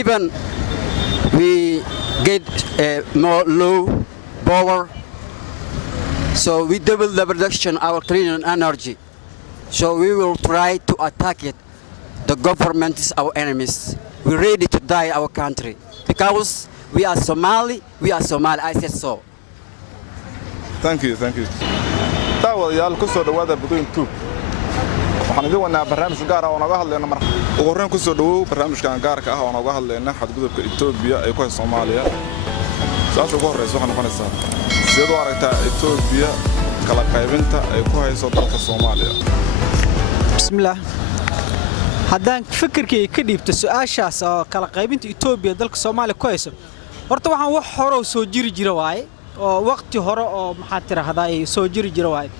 even we get more low power, so we double the production our clean energy. So we will try to attack it. The government is our enemies. We're ready to die our country because we are Somali. We are Somali. I said so. Thank you. Daawadayaal ku soo dhawaada Budooyin Tube. Waxaan idin wadnaa barnaamij gaar ah oo naga hadlayna mar. Ugu horreyn ku soo dhawow barnaamijkan gaarka ah oo naga hadlayna xadgudubka Itoobiya ay ku hayso Soomaaliya. Saasoo ugu horreysa waxaan noqonaysaa sidoo aragtaa Itoobiya kala qaybinta ay ku hayso dalka Soomaaliya. Bismillah. haddaan fikirkay ka dhiibto su'aashaas oo kala qaybinta Itoobiya dalka Soomaaliya ku hayso horta waxaan wax hore soo jiri jira waaye oo waqti hore oo maxaa tiraahdaa ay soo jiri jira waaye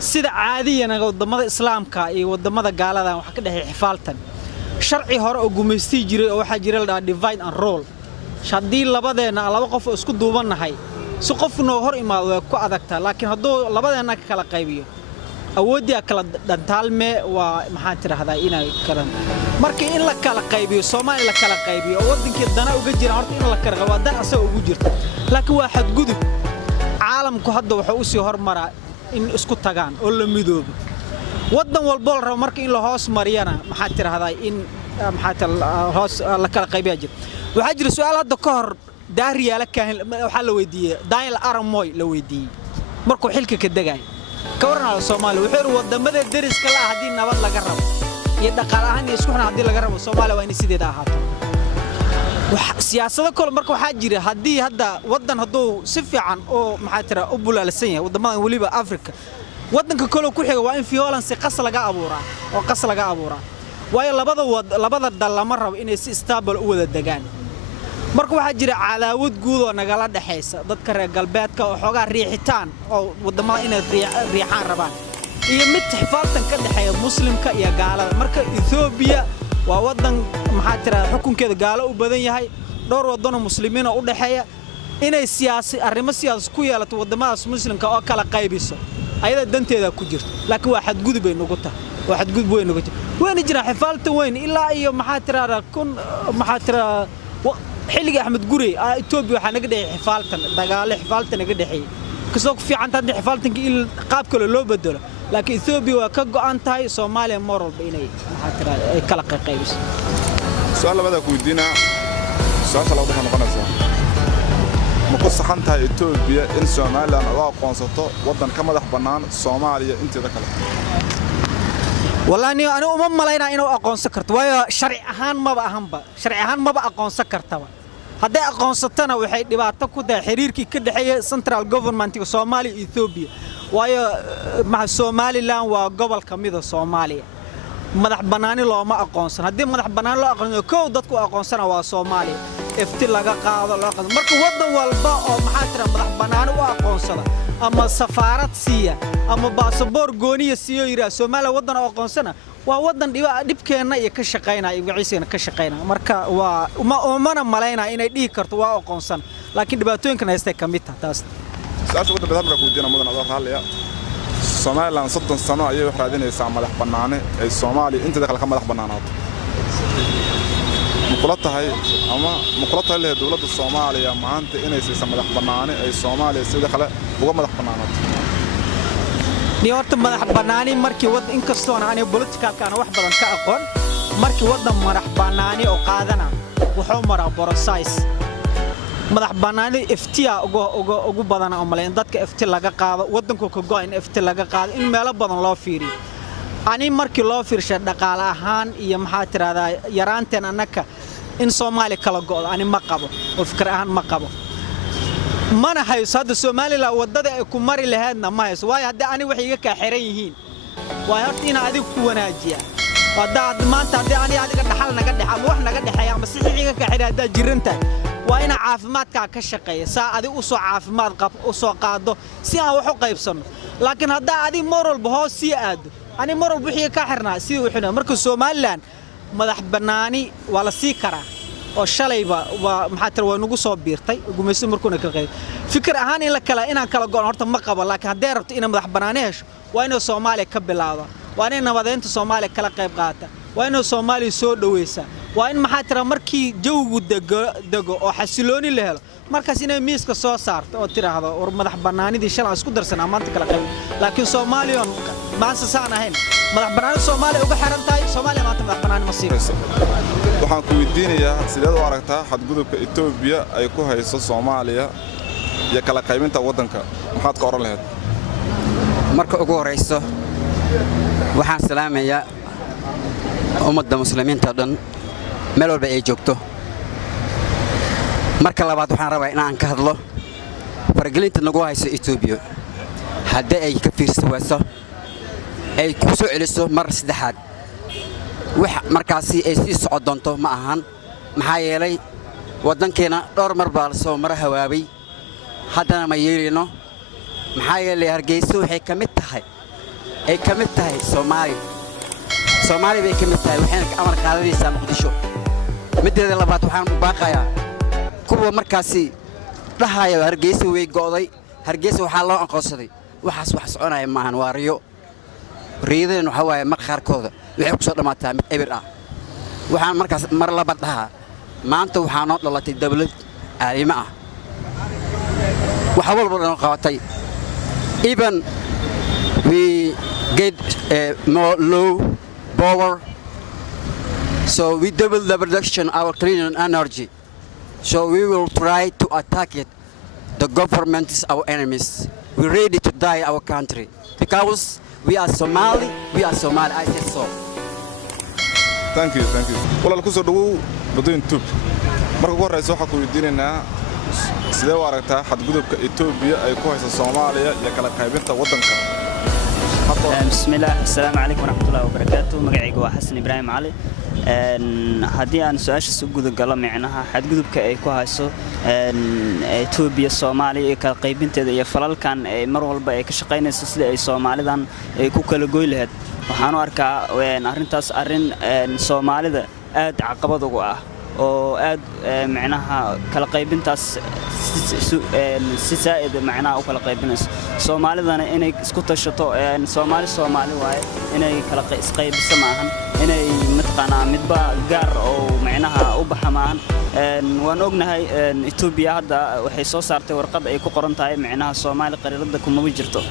sida caadiyan wadamada islaamka iyo wadamada gaalada waxa ka dhaxay xifaaltan sharci hore oo gumeystii jiray oo waxa jira la divide and rule shadii labadeena laba qof oo isku duubanahay si qofna hor imaado way ku adagtaa laakiin hadduu labadeena kala qaybiyo awoodii kala dhantaalme waa maxaa tiraahdaa inay kala markii in la kala qaybiyo Soomaaliya la kala qaybiyo wadankii dana uga jira horta in la kala qabo dad asaga ugu jirta laakiin waa xad gudub caalamku hadda waxa uu sii hormaraa in isku tagaan oo la midoobo wadan walba la rabo markii in la hoos mariyana maxaa tiraahdaa in maxaa hoos la kala qaybiyo jir waxa jira su'aal hadda ka hor daariyaala ka waxa la weydiiyay Daniel Aramoy la weydiiyay markuu xilka ka dagay كورنا الصومال وحير ودمده درس كلا هدي نبض لجرب يدقالهن يسكحنا هدي لجرب الصومال وين يسيد ده هات سياسة كل مركو حاجرة هدي هدا ودن هدو سفي عن أو محاترة أبولا لسنة ودمان وليبا أفريقيا ودن كله كل حاجة وين في هولنس قص لجا أبورا أو قص لجا أبورا ويا لبض الدل مرة إن يستقبل أول الدجان marka waxa jira calaawad guud oo nagala dhaxaysa dadka reer galbeedka oo xogaa riixitaan oo wadamada inay riixaan rabaan iyo mid xifaaltan ka dhaxeeya muslimka iyo gaalada marka Ethiopia waa wadan maxaa tira xukunkeeda gaalo u badan yahay dhowr wadan oo muslimiin oo u dhaxeeya inay arrimo siyaasi ku yeelato wadamada muslimka oo kala qaybiso ayada danteeda ku jirto laakiin waa xad gudub ay noqota waa xad gudub weyn noqota weyn jira xifaaltan weyn ilaa iyo maxaa tira xilliga Axmed Gurey Itoobiya waxa naga dhaxay xifaaltan dagaal xifaaltan naga dhaxay kasoo ku fiican tahay xifaaltanka in qaab kale loo bedelo laakiin Itoobiya waa ka go'an tahay Soomaaliya moral inay maxaa ay kala qaybiso su'aal labada ku weydiina su'aasha labada noqonaysa ma ku saxan tahay Itoobiya in Soomaaliland oo aqoonsato wadan ka madax banaan Soomaaliya inteeda kale والله أنا أمم ملاينا إنه أقون سكرت ويا شرع أهان ما بأقون سكرت هذا أقون ستنا وحيد دبعتك كده حريرك كده هي سنترال جوفرمنت الصومالي إثيوبيا ويا مع الصومالي لان وقبل كمية الصومالي مدح بناني لو ما أقون سنة هذا مدح بناني لو أقون كودتك أقون سنة والصومالي افتلقى قاعدة لا قاعدة مركو وضع والباء محاطرة مدح بناني وأقون سنة أما سفارة سيا أما باسبور جونية سيا يرى سومالا ودنا أقون سنة وودن دبكينا يكشقينا يعيسنا كشقينا مركا وما ملاينا إن يدي كرتوا أقون سنة لكن دباتوين كنا يستكملتها تاس. سأشوف كده بتهمرك ودينا مدن أضاف حاليا سومالا صدق سنة أيه وحدين يسمى مدح بناني الصومالي أنت دخل كم مدح بنانات مقولتها هي أما مقولتها اللي هي دولة الصومالية ما أنت إني يسمى مدح بناني الصومالي يصير دخل هو مدح بنانات نيوت مدح بناني مركي ود إنك صون أنا بوليتيكال كان واحد بدن كأقون مركي ود مدح بناني أو قادنا وحمرة بورسايس مدح بناني افتيا أجو بدن عملين ضدك افتي لقى قاضي ودن كوكو إن افتي لقى قاضي إن ماله بدن لا فيري أنا مركي لا فير شد قالها هان يوم حاتر هذا يرانتنا أنك إن صومالي كلا قول أنا ما قبو وفكر هان ما قبو ما أنا هاي صاد الصومالي لا ودد كماري لهذا ما يس واي هذا أنا وحيك كحريهين وهرتينا هذه كوناجيا وهذا ما أنت هذا أنا هذا قد حالنا قد حال وإحنا قد حياة بس حيك كحري هذا جرنته وين عافمات كشقية ساعة هذه أسوأ عافمات قب أسوأ قاده ساعة وحقة يبصم لكن هذا هذه مرة بهاو سياد أنا مرة بحية كحرنا سي وحنا مركز سومالان مدح بناني ولا سيكرة أو شليبة ومحتر ونقص بيرتي وجمسي مركونا كل فكر أهاني لك لا إنا كلا جون هرت مقبل لكن هديرت إنا مدح بنانيش وإنه سومالي كبل هذا وإنه نبضين سومالي كلا قيب قاتا وإنه سومالي سود ويسا waa in maxaa tira markii jawgu dego oo xasilooni la helo markaas inay miiska soo saarto oo tiraahdo war madax banaanidii shalay isku darsanaa maanta kala qayb laakiin Soomaaliya maanta saan ahayn madax banaanida Soomaaliya uga xiran tahay Soomaaliya maanta madax banaanid ma siiso waxaan ku weydiinayaa sideed u aragtaa xadgudubka Itoobiya ay ku hayso Soomaaliya iyo kala qaybinta wadanka maxaad ka oran lahayd marka ugu horeyso waxaan salaamayaa ummadda muslimiinta dhan meel walba ay joogto marka labaad waxaan rabaa in aan ka hadlo fargelinta nagu hayso Itoobiya haddii ay ka fiirsato ay ku soo celiso mar saddexaad wax markaasi ay sii socod doonto ma ahan maxaa yeelay wadankeena dhowr mar baa la soo mara hawaabay haddana ma yeelino maxaa yeelay Hargeysa waxay ka mid tahay Soomaali bay ka mid tahay waxayna ka amar qaadanaysaa Muqdisho mideeda labaad waxaan u baaqayaa kuwa markaasi dhahayo Hargeysa way go'day Hargeysa waxa loo aqoonsaday waxaas wax soconaya maahan waa riyo riyadeen waxa waaye mar qaarkooda waxay ku soo dhamaataa mid eber ah waxaan markaas mar labaad dhahaa maanta waxaa noo dhalatay dawlad caalami ah waxa walba noo qabatay even we get more low power so we double the production our clean energy so we will try to attack it the government is our enemies we're ready to die our country because we are Somali I say so thank you walaal ku soo dhawow badin tub marka ugu horeysa waxa ku weydiinaynaa sidee u aragtaa xadgudubka Itoobiya ay ku hayso Soomaaliya iyo kala qaybinta wadanka bismillaah assalaamu calaykum waraxmatullaahi wabarakaatuh magacaygu waa Xasan Ibraahim Cali haddii aan su'aashaas u guda galo micnaha xadgudubka ay ku hayso Itoobiya Soomaaliya iyo kala qaybinteeda iyo falalkan ay mar walba ay ka shaqaynayso sida ay Soomaalidan ay ku kala goy lahayd waxaan u arkaa arrintaas arrin Soomaalida aad caqabad ugu ah oo aad micnaha kala qaybintaas si saa'id micnaha u kala qaybinayso Soomaalidana inay isku tashato Soomaali waaye inay kala qaybiso maahan inay matqana midba gaar oo micnaha u baxamaan waan ognahay Itoobiya hadda waxay soo saartay warqad ay ku qoran tahay micnaha Soomaali qariirada kuma jirto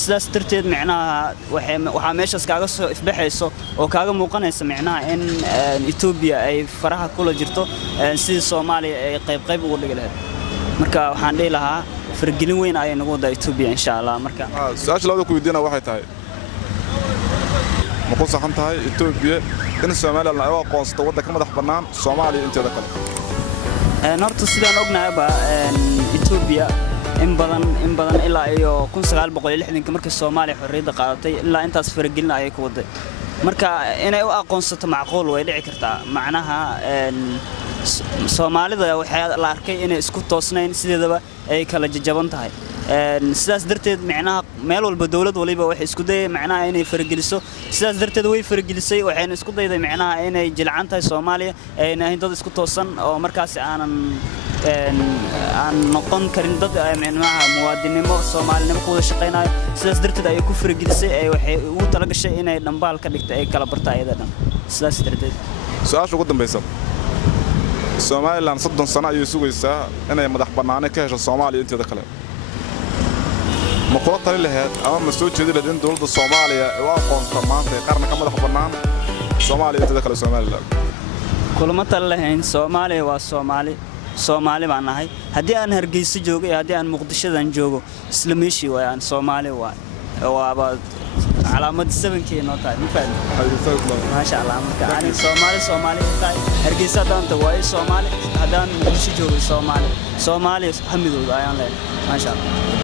sidaas darteed micnaha waxa meeshaas kaaga soo ifbaxayso oo kaaga muuqanaysa micnaha in Itoobiya ay faraha kula jirto sidii Soomaaliya ay qayb ugu dhigi lahayd marka waxaan dhihi lahaa fargelin weyn ay nagu wada Itoobiya insha Allah marka su'aasha labada ku weydiina waxay tahay ma ku saxan tahay Itoobiya in Soomaaliya ay aqoonsato wadanka madax bannaan Soomaaliya inteeda kale horta sidaan ognahay Itoobiya in badan ilaa iyo 1960 markii Soomaaliya xorriyadda qaadatay ilaa intaas fargelin ay ku waday marka inay u aqoonsato macquul way dhici kartaa macnaha Soomaalida waxay la arkay inay isku toosnayn sideedaba ay kala jajaban tahay sidaas darteed micnaha meel walba dawlad waliba waxay isku dayay micnaha inay fargeliso sidaas darteed way fargelisay waxayna isku dayday micnaha inay jilcan tahay Soomaaliya ay dad isku toosan oo markaas aan noqon karin dad micnaha muwaadinimo Soomaalinimo ku wada shaqeynayo sidaas darteed ay ku fargelisay ay waxay ugu tala gashay inay dhambaal ka dhigto ay kala barta ayada dhan sidaas darteed su'aasha ugu dambaysa Soomaaliland 30 sano ayay sugaysaa inay madax banaani ka hesho Soomaaliya inteeda kale ma kula tali lahayd ama ma soo jeedi lahayd in dawladda Soomaaliya ay u aqoonsato maanta qarna ka madax bannaan Soomaaliya inteeda kale Soomaaliland kulama tali lahayn Soomaaliya waa Soomaali baan nahay haddii aan Hargeysa joogo iyo haddii aan Muqdishodan joogo isla meeshii way aan Soomaali waaba calaamad 7K noo tahay ma sha Allah marka ani Soomaali tahay Hargeysa daanta way Soomaali haddaan Muqdisho joogo Soomaali hamidooda ayaan leeyahay ma sha Allah